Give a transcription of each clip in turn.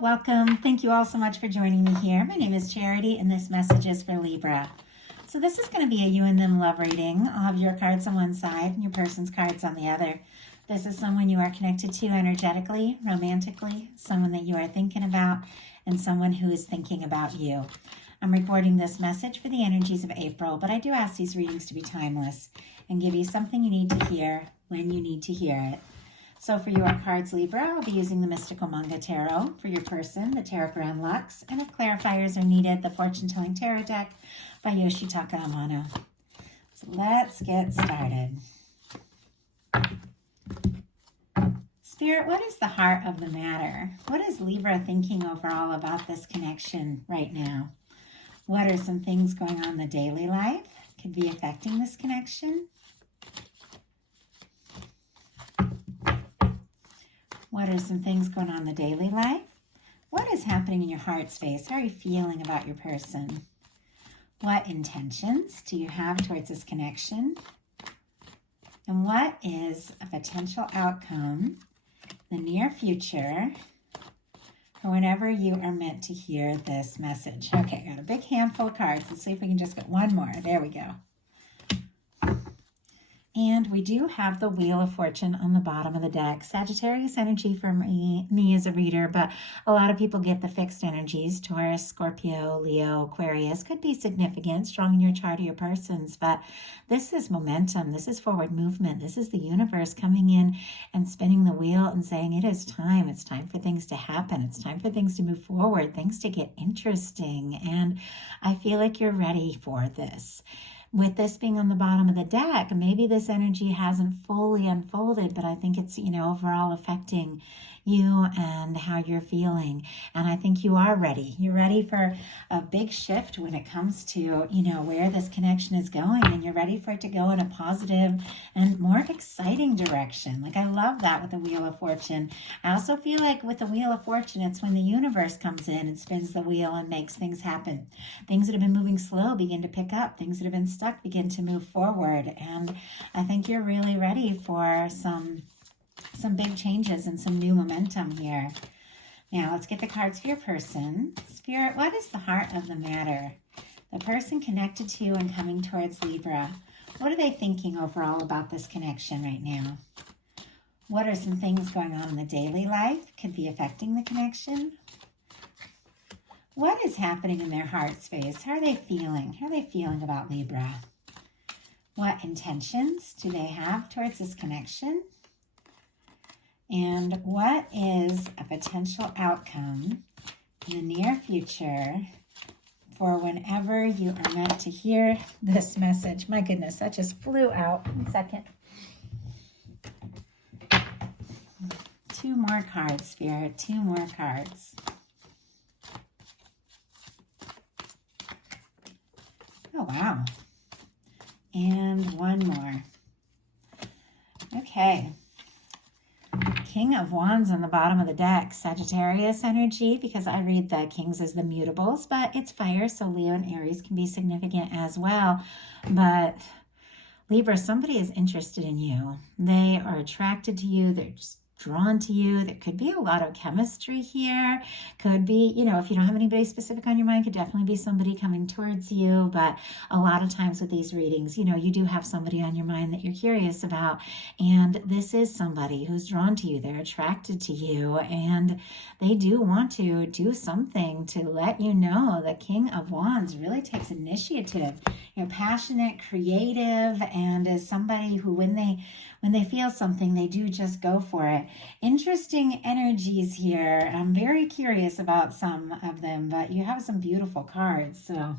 welcome. Thank you all so much for joining me here. My name is Charity, and this message is for Libra. So this is going to be a you and them love reading. I'll have your cards on one side and your person's cards on the other. This is someone you are connected to energetically, romantically, someone that you are thinking about, and someone who is thinking about you. I'm recording this message for the energies of April, but I do ask these readings to be timeless and give you something you need to hear when you need to hear it. So for your cards, Libra, I'll be using the Mystical Manga Tarot. For your person, the Tarot Grand Lux. And if clarifiers are needed, the Fortune Telling Tarot Deck by Yoshitaka Amano. So let's get started. Spirit, what is the heart of the matter? What is Libra thinking overall about this connection right now? What are some things going on in the daily life? Could be affecting this connection. What are some things going on in the daily life? What is happening in your heart space? How are you feeling about your person? What intentions do you have towards this connection? And what is a potential outcome in the near future for whenever you are meant to hear this message? Okay, got a big handful of cards. Let's see if we can just get one more. There we go. And we do have the Wheel of Fortune on the bottom of the deck. Sagittarius energy for me as a reader, but a lot of people get the fixed energies. Taurus, Scorpio, Leo, Aquarius could be significant, strong in your chart or your person's, but this is momentum. This is forward movement. This is the universe coming in and spinning the wheel and saying it is time. It's time for things to happen. It's time for things to move forward, things to get interesting. And I feel like you're ready for this. With this being on the bottom of the deck, maybe this energy hasn't fully unfolded, but I think it's, overall affecting you and how you're feeling. And I think you are ready. You're ready for a big shift when it comes to, where this connection is going, and you're ready for it to go in a positive and more exciting direction. Like, I love that with the Wheel of Fortune. I also feel like with the Wheel of Fortune, it's when the universe comes in and spins the wheel and makes things happen. Things that have been moving slow begin to pick up. Things that have been stuck begin to move forward. And I think you're really ready for some big changes and some new momentum here. Now, let's get the cards for your person. Spirit, what is the heart of the matter? The person connected to you and coming towards Libra. What are they thinking overall about this connection right now? What are some things going on in the daily life? Could be affecting the connection. What is happening in their heart space? How are they feeling? How are they feeling about Libra? What intentions do they have towards this connection? And what is a potential outcome in the near future for whenever you are meant to hear this message? My goodness, that just flew out. 1 second. 2 more cards, Spirit. 2 more cards. Oh, wow. And 1 more. Okay. King of Wands on the bottom of the deck. Sagittarius energy, because I read the kings as the mutables, but it's fire, so Leo and Aries can be significant as well. But Libra, somebody is interested in you. They are attracted to you. They're just drawn to you. There could be a lot of chemistry here. Could be, if you don't have anybody specific on your mind, could definitely be somebody coming towards you. But a lot of times with these readings, you do have somebody on your mind that you're curious about. And this is somebody who's drawn to you. They're attracted to you. And they do want to do something to let you know. The King of Wands really takes initiative. You're passionate, creative, and is somebody who, when they feel something, they do just go for it. Interesting energies here. I'm very curious about some of them, but you have some beautiful cards. So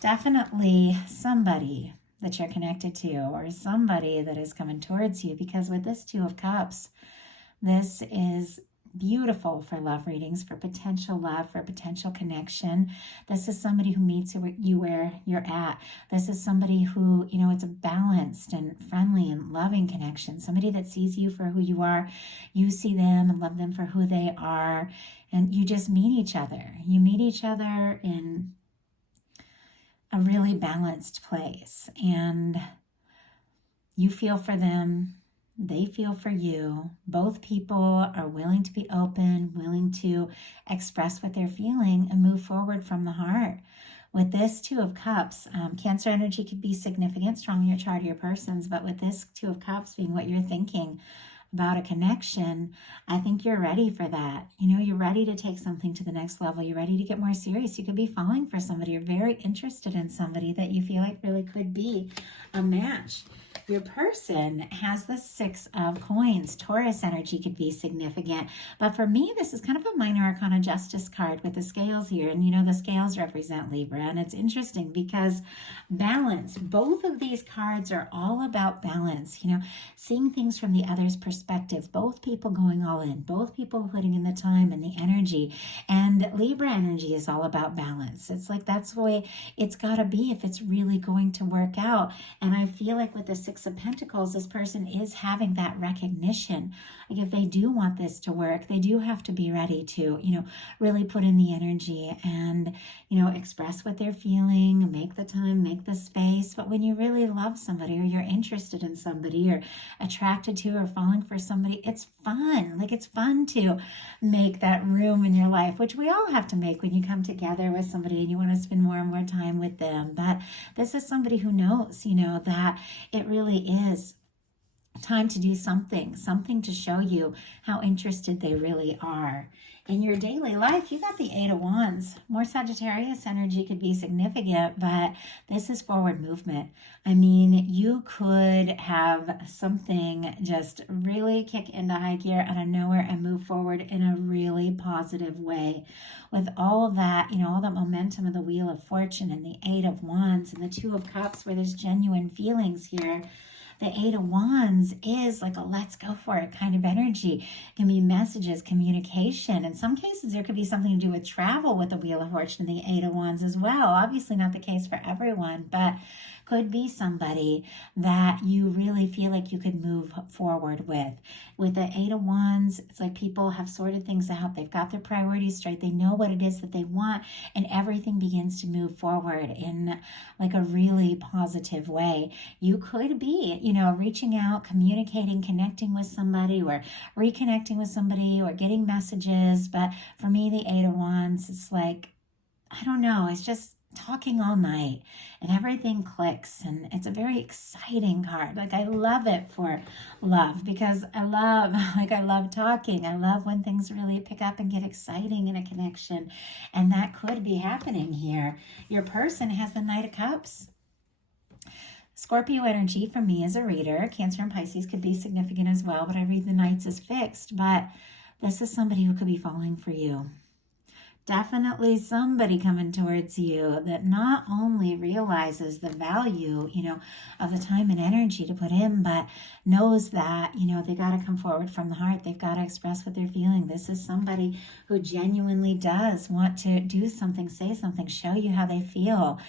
definitely somebody that you're connected to, or somebody that is coming towards you, because with this 2 of Cups, this is beautiful for love readings, for potential love, for potential connection. This is somebody who meets you where you're at. This is somebody who, it's a balanced and friendly and loving connection. Somebody that sees you for who you are. You see them and love them for who they are. And you just meet each other. You meet each other in a really balanced place. And you feel for them. They feel for you. Both people are willing to be open, willing to express what they're feeling and move forward from the heart. With this Two of Cups, Cancer energy could be significant, strong in your chart of your persons, but with this Two of Cups being what you're thinking about a connection, I think you're ready for that. You're ready to take something to the next level. You're ready to get more serious. You could be falling for somebody. You're very interested in somebody that you feel like really could be a match. Your person has the Six of Coins. Taurus energy could be significant. But for me, this is kind of a minor arcana justice card with the scales here. And the scales represent Libra. And it's interesting because balance, both of these cards are all about balance. Seeing things from the other's perspective, both people going all in, both people putting in the time and the energy. And Libra energy is all about balance. It's like that's the way it's got to be if it's really going to work out. And I feel like with the Six of Pentacles, this person is having that recognition. Like if they do want this to work, they do have to be ready to, really put in the energy and, express what they're feeling, make the time, make the space. But when you really love somebody or you're interested in somebody or attracted to or falling for somebody, it's fun. Like it's fun to make that room in your life, which we all have to make when you come together with somebody and you want to spend more and more time with them. But this is somebody who knows, that it really is time to do something to show you how interested they really are. In your daily life, you got the Eight of Wands. More Sagittarius energy could be significant, but this is forward movement. I mean, you could have something just really kick into high gear out of nowhere and move forward in a really positive way. With all of that, all that momentum of the Wheel of Fortune and the Eight of Wands and the Two of Cups where there's genuine feelings here. The Eight of Wands is like a let's go for it kind of energy. It can be messages, communication. In some cases, there could be something to do with travel with the Wheel of Fortune and the Eight of Wands as well. Obviously not the case for everyone, but could be somebody that you really feel like you could move forward with. With the Eight of Wands, it's like people have sorted things out. They've got their priorities straight. They know what it is that they want, and everything begins to move forward in like a really positive way. You could be, reaching out, communicating, connecting with somebody or reconnecting with somebody or getting messages. But for me, the Eight of Wands, it's like, I don't know, it's just talking all night and everything clicks, and it's a very exciting card. Like I love it for love because I love talking. I love when things really pick up and get exciting in a connection, and that could be happening here. Your person has the Knight of Cups. Scorpio energy for me as a reader. Cancer and Pisces could be significant as well, but I read the Knights as fixed. But this is somebody who could be falling for you. Definitely somebody coming towards you that not only realizes the value, of the time and energy to put in, but knows that, they got to come forward from the heart. They've got to express what they're feeling. This is somebody who genuinely does want to do something, say something, show you how they feel.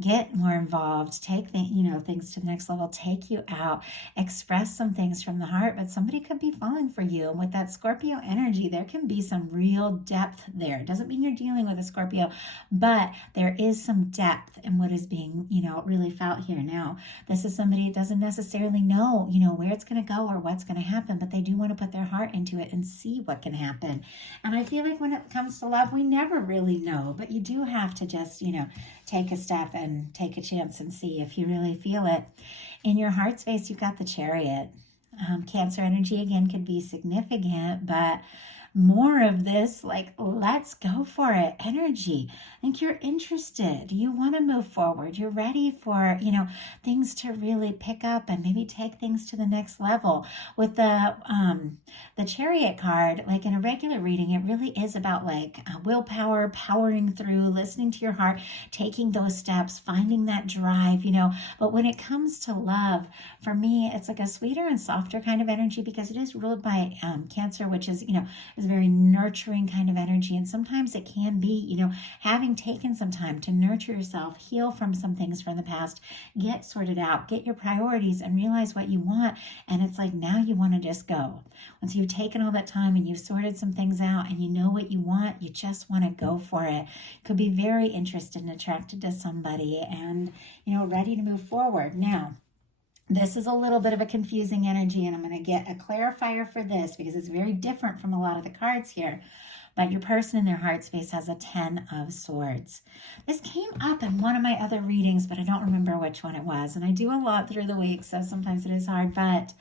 Get more involved, take things to the next level, take you out, express some things from the heart, but somebody could be falling for you. And with that Scorpio energy, there can be some real depth there. It doesn't mean you're dealing with a Scorpio, but there is some depth in what is being, really felt here. Now, this is somebody who doesn't necessarily know, where it's going to go or what's going to happen, but they do want to put their heart into it and see what can happen. And I feel like when it comes to love, we never really know, but you do have to just, take a step and take a chance and see if you really feel it. In your heart space, you've got the Chariot. Cancer energy, again, could be significant, but more of this, like, let's go for it energy. I think you're interested. You want to move forward. You're ready for, things to really pick up and maybe take things to the next level. With the Chariot card, like in a regular reading, it really is about like willpower, powering through, listening to your heart, taking those steps, finding that drive, But when it comes to love, for me, it's like a sweeter and softer kind of energy because it is ruled by Cancer, which is, is a very nurturing kind of energy. And sometimes it can be, having taken some time to nurture yourself, heal from some things from the past, get sorted out, get your priorities and realize what you want. And it's like, now you want to just go. Once you've taken all that time and you've sorted some things out and you know what you want, you just want to go for it. Could be very interested and attracted to somebody and, ready to move forward. Now, This is a little bit of a confusing energy, and I'm going to get a clarifier for this because it's very different from a lot of the cards here. But your person in their heart space has a 10 of Swords. This came up in one of my other readings, but I don't remember which one it was. And I do a lot through the week, so sometimes it is hard. But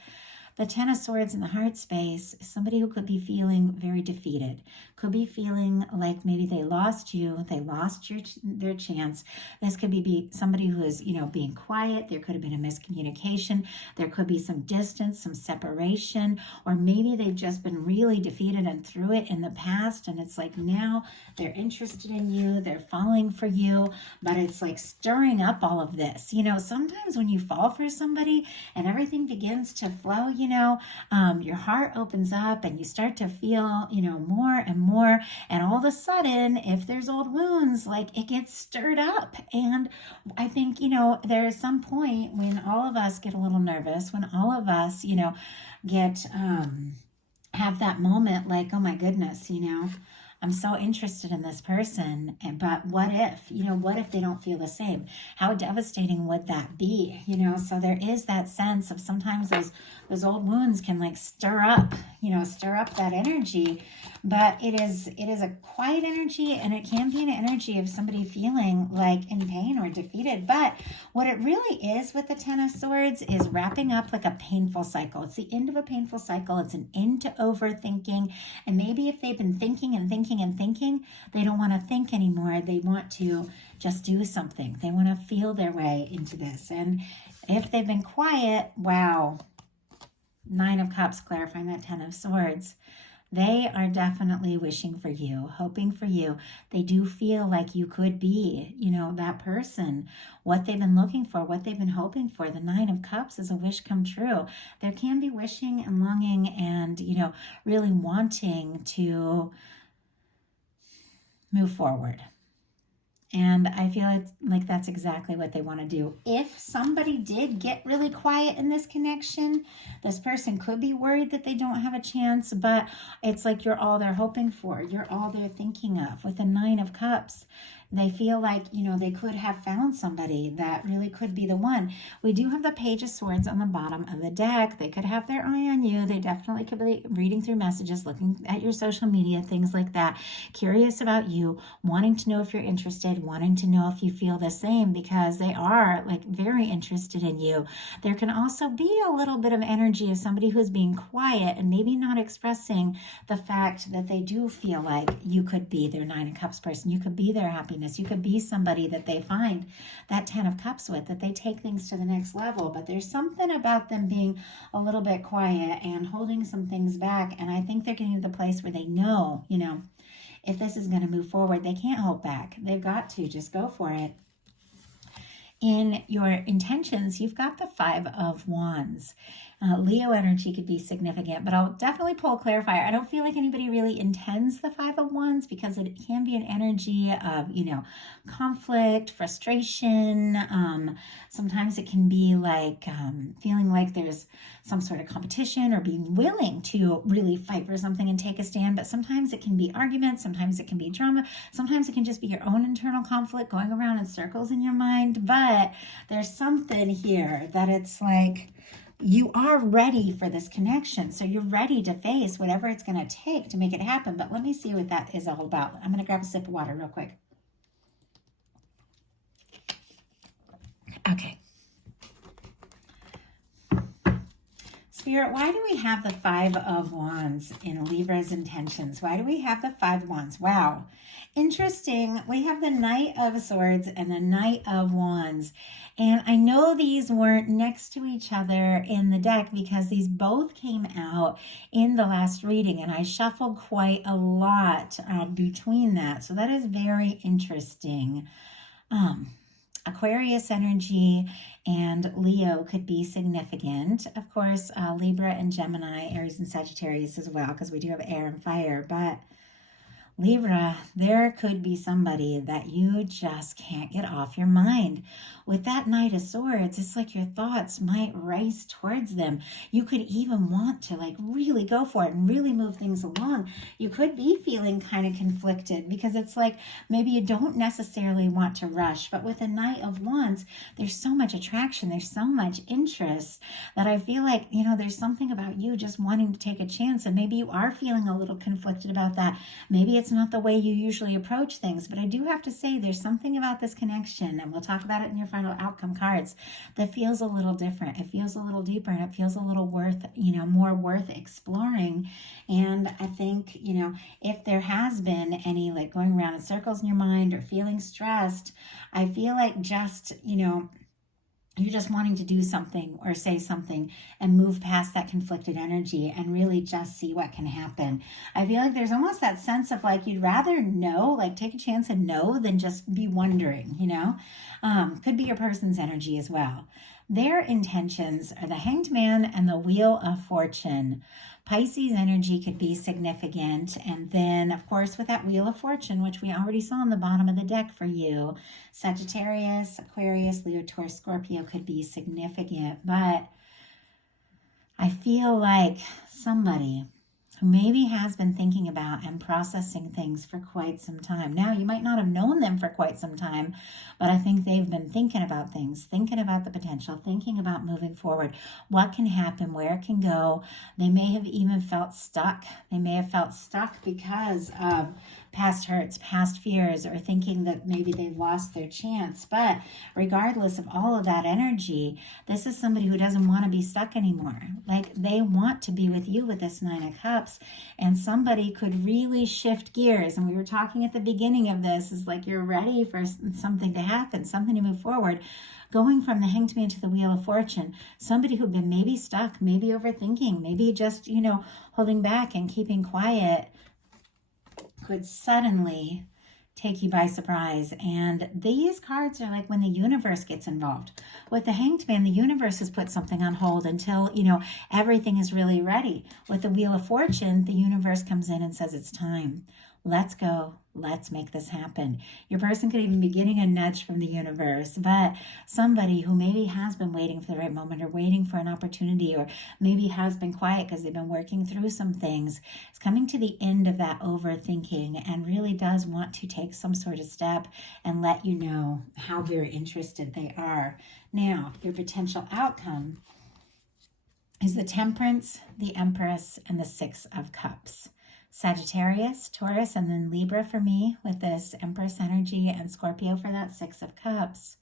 the 10 of Swords in the heart space is somebody who could be feeling very defeated, could be feeling like maybe they lost you, they lost their chance. This could be somebody who is, being quiet. There could have been a miscommunication. There could be some distance, some separation, or maybe they've just been really defeated and through it in the past. And it's like now they're interested in you, they're falling for you, but it's like stirring up all of this. Sometimes when you fall for somebody and everything begins to flow, your heart opens up and you start to feel, more and more. And all of a sudden, if there's old wounds, like it gets stirred up. And I think, there is some point when all of us get a little nervous, when all of us, get, have that moment like, oh my goodness, I'm so interested in this person, but what if they don't feel the same? How devastating would that be? So there is that sense of sometimes those old wounds can like stir up that energy, but it is a quiet energy, and it can be an energy of somebody feeling like in pain or defeated. But what it really is with the 10 of Swords is wrapping up like a painful cycle. It's the end of a painful cycle. It's an end to overthinking. And maybe if they've been thinking and thinking and thinking, they don't want to think anymore. They want to just do something. They want to feel their way into this. And if they've been quiet, wow, 9 of Cups clarifying that 10 of Swords. They are definitely wishing for you, hoping for you. They do feel like you could be, that person, what they've been looking for, what they've been hoping for. The 9 of Cups is a wish come true. There can be wishing and longing and, really wanting to move forward. And I feel like that's exactly what they want to do. If somebody did get really quiet in this connection, this person could be worried that they don't have a chance, but it's like you're all they're hoping for. You're all they're thinking of. With the 9 of Cups, they feel like, they could have found somebody that really could be the one. We do have the Page of Swords on the bottom of the deck. They could have their eye on you. They definitely could be reading through messages, looking at your social media, things like that, curious about you, wanting to know if you're interested, wanting to know if you feel the same, because they are like very interested in you. There can also be a little bit of energy of somebody who's being quiet and maybe not expressing the fact that they do feel like you could be their 9 of Cups person. You could be their happiness. You could be somebody that they find that 10 of Cups with, that they take things to the next level. But there's something about them being a little bit quiet and holding some things back. And I think they're getting to the place where they know, if this is going to move forward, they can't hold back. They've got to just go for it. In your intentions, you've got the 5 of Wands. Leo energy could be significant, but I'll definitely pull a clarifier. I don't feel like anybody really intends the 5 of Wands because it can be an energy of, conflict, frustration. Sometimes it can be like feeling like there's some sort of competition or being willing to really fight for something and take a stand. But sometimes it can be arguments. Sometimes it can be drama. Sometimes it can just be your own internal conflict going around in circles in your mind. But there's something here that it's like, you are ready for this connection. So you're ready to face whatever it's going to take to make it happen. But let me see what that is all about. I'm going to grab a sip of water real quick. Okay. Spirit, why do we have the 5 of Wands in Libra's intentions? Why do we have the 5 of Wands? Wow. Interesting. We have the Knight of Swords and the Knight of Wands. And I know these weren't next to each other in the deck because these both came out in the last reading, and I shuffled quite a lot between that. So that is very interesting. Aquarius energy and Leo could be significant. Of course, Libra and Gemini, Aries and Sagittarius as well, because we do have air and fire. But Libra, there could be somebody that you just can't get off your mind. With that Knight of Swords, it's like your thoughts might race towards them. You could even want to like really go for it and really move things along. You could be feeling kind of conflicted because it's like maybe you don't necessarily want to rush, but with a Knight of Wands, there's so much attraction, there's so much interest that I feel like, there's something about you just wanting to take a chance, and maybe you are feeling a little conflicted about that. Maybe it's not the way you usually approach things, but I do have to say there's something about this connection, and we'll talk about it in your final outcome cards, that feels a little different. It feels a little deeper, and it feels a little more worth exploring. And I think, if there has been any like going around in circles in your mind or feeling stressed, I feel like just, you're just wanting to do something or say something and move past that conflicted energy and really just see what can happen. I feel like there's almost that sense of like you'd rather know, like take a chance and know than just be wondering, could be your person's energy as well. Their intentions are the Hanged Man and the Wheel of Fortune. Pisces energy could be significant. And then, of course, with that Wheel of Fortune, which we already saw on the bottom of the deck for you, Sagittarius, Aquarius, Leo, Taurus, Scorpio could be significant. But I feel like somebody who maybe has been thinking about and processing things for quite some time. Now, you might not have known them for quite some time, but I think they've been thinking about things, thinking about the potential, thinking about moving forward, what can happen, where it can go. They may have even felt stuck. They may have felt stuck because of past hurts, past fears, or thinking that maybe they've lost their chance. But regardless of all of that energy, this is somebody who doesn't want to be stuck anymore. Like they want to be with you with this Nine of Cups, and somebody could really shift gears. And we were talking at the beginning of this, is like you're ready for something to happen, something to move forward. Going from the Hanged Man to the Wheel of Fortune, somebody who'd been maybe stuck, maybe overthinking, maybe just, holding back and keeping quiet, could suddenly take you by surprise. And these cards are like when the universe gets involved. With the Hanged Man, the universe has put something on hold until, everything is really ready. With the Wheel of Fortune, the universe comes in and says it's time. Let's go. Let's make this happen. Your person could even be getting a nudge from the universe, but somebody who maybe has been waiting for the right moment or waiting for an opportunity, or maybe has been quiet because they've been working through some things, is coming to the end of that overthinking and really does want to take some sort of step and let you know how very interested they are. Now, your potential outcome is the Temperance, the Empress, and the Six of Cups. Sagittarius, Taurus, and then Libra for me with this Empress energy, and Scorpio for that Six of Cups.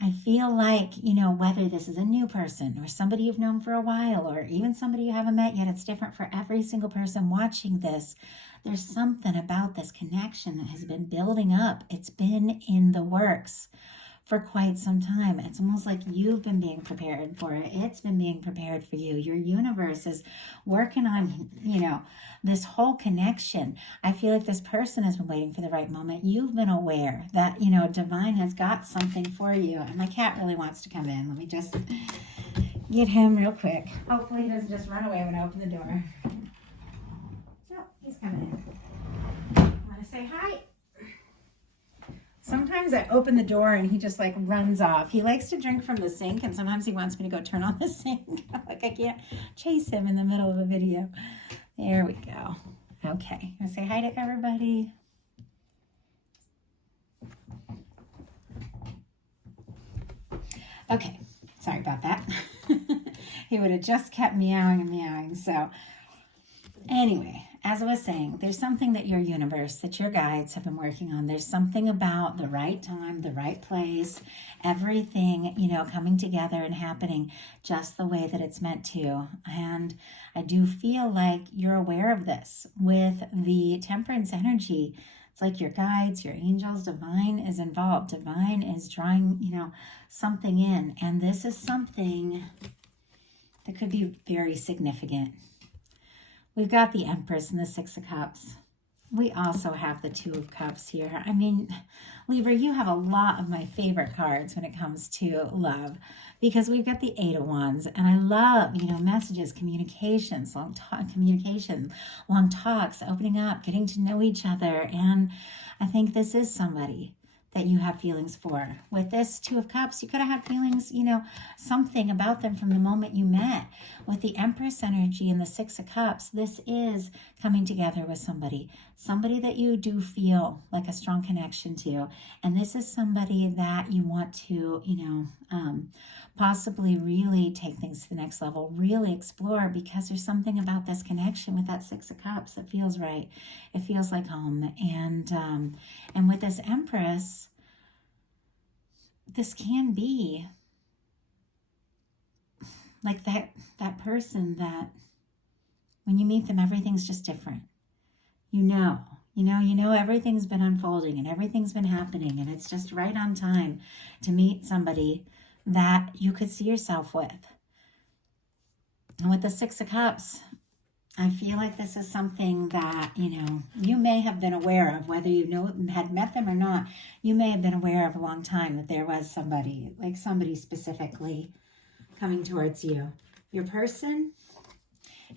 I feel like, whether this is a new person or somebody you've known for a while or even somebody you haven't met yet, it's different for every single person watching this. There's something about this connection that has been building up. It's been in the works for quite some time. It's almost like you've been being prepared for it. It's been being prepared for you. Your universe is working on, this whole connection. I feel like this person has been waiting for the right moment. You've been aware that, divine has got something for you. And my cat really wants to come in. Let me just get him real quick. Hopefully he doesn't just run away when I open the door. Oh, he's coming in. Want to say hi? Sometimes I open the door and he just like runs off. He likes to drink from the sink, and sometimes he wants me to go turn on the sink. Like I can't chase him in the middle of a video. There we go. Okay, I say hi to everybody. Okay, sorry about that. He would have just kept meowing and meowing. So anyway, as I was saying, there's something that your universe, that your guides have been working on. There's something about the right time, the right place, everything, coming together and happening just the way that it's meant to. And I do feel like you're aware of this. With the Temperance energy, it's like your guides, your angels, divine is involved. Divine is drawing, something in. And this is something that could be very significant. We've got the Empress and the Six of Cups. We also have the Two of Cups here. I mean, Libra, you have a lot of my favorite cards when it comes to love because we've got the Eight of Wands, and I love, messages, communications, long talks, opening up, getting to know each other. And I think this is somebody that you have feelings for. With this Two of Cups, you could have had feelings, something about them from the moment you met. With the Empress energy and the Six of Cups, this is coming together with somebody that you do feel like a strong connection to. And this is somebody that you want to, possibly really take things to the next level, really explore, because there's something about this connection with that Six of Cups that feels right. It feels like home. And with this Empress, this can be like that person that when you meet them, everything's just different. You know everything's been unfolding and everything's been happening, and it's just right on time to meet somebody that you could see yourself with. And with the Six of Cups, I feel like this is something that, you may have been aware of, whether had met them or not. You may have been aware of a long time that there was somebody specifically coming towards you. Your person,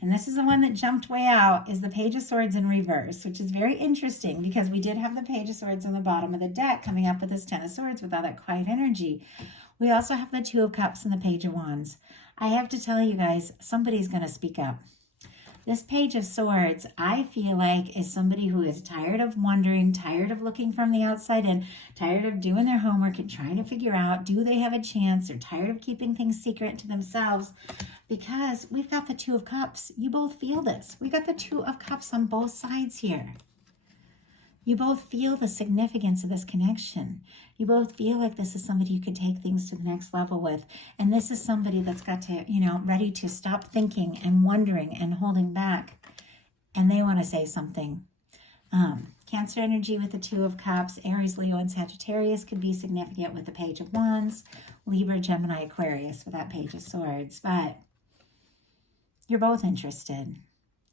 and this is the one that jumped way out, is the Page of Swords in reverse, which is very interesting because we did have the Page of Swords on the bottom of the deck coming up with this Ten of Swords with all that quiet energy. We also have the Two of Cups and the Page of Wands. I have to tell you guys, somebody's going to speak up. This Page of Swords, I feel like, is somebody who is tired of wondering, tired of looking from the outside in, tired of doing their homework and trying to figure out, do they have a chance? They're tired of keeping things secret to themselves, because we've got the Two of Cups. You both feel this. We got the Two of Cups on both sides here. You both feel the significance of this connection. You both feel like this is somebody you could take things to the next level with. And this is somebody that's got to, ready to stop thinking and wondering and holding back. And they want to say something. Cancer energy with the Two of Cups. Aries, Leo, and Sagittarius could be significant with the Page of Wands. Libra, Gemini, Aquarius with that Page of Swords. But you're both interested.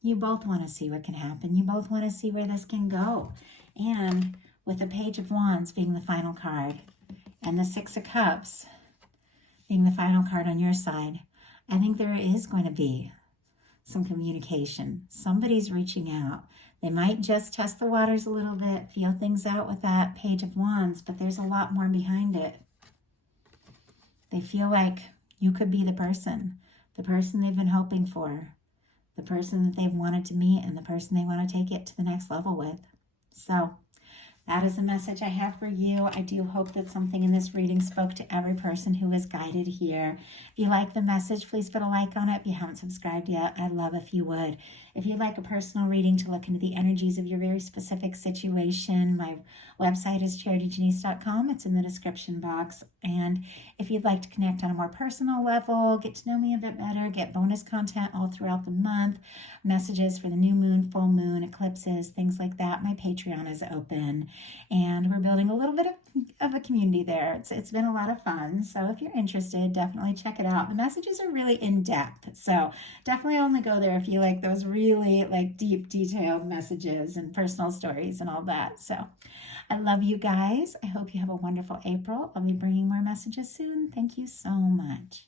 You both want to see what can happen. You both want to see where this can go. And with the Page of Wands being the final card and the Six of Cups being the final card on your side, I think there is going to be some communication. Somebody's reaching out. They might just test the waters a little bit, feel things out with that Page of Wands, but there's a lot more behind it. They feel like you could be the person they've been hoping for, the person that they've wanted to meet, and the person they want to take it to the next level with. So that is the message I have for you. I do hope that something in this reading spoke to every person who is guided here. If you like the message, please put a like on it. If you haven't subscribed yet, I'd love if you would. If you'd like a personal reading to look into the energies of your very specific situation, my website is charityjanice.com. It's in the description box. And if you'd like to connect on a more personal level, get to know me a bit better, get bonus content all throughout the month, messages for the new moon, full moon, eclipses, things like that, my Patreon is open. And we're building a little bit of a community there. It's been a lot of fun. So if you're interested, definitely check it out. The messages are really in depth. So definitely only go there if you like those really deep, detailed messages and personal stories and all that. So I love you guys. I hope you have a wonderful April. I'll be bringing more messages soon. Thank you so much.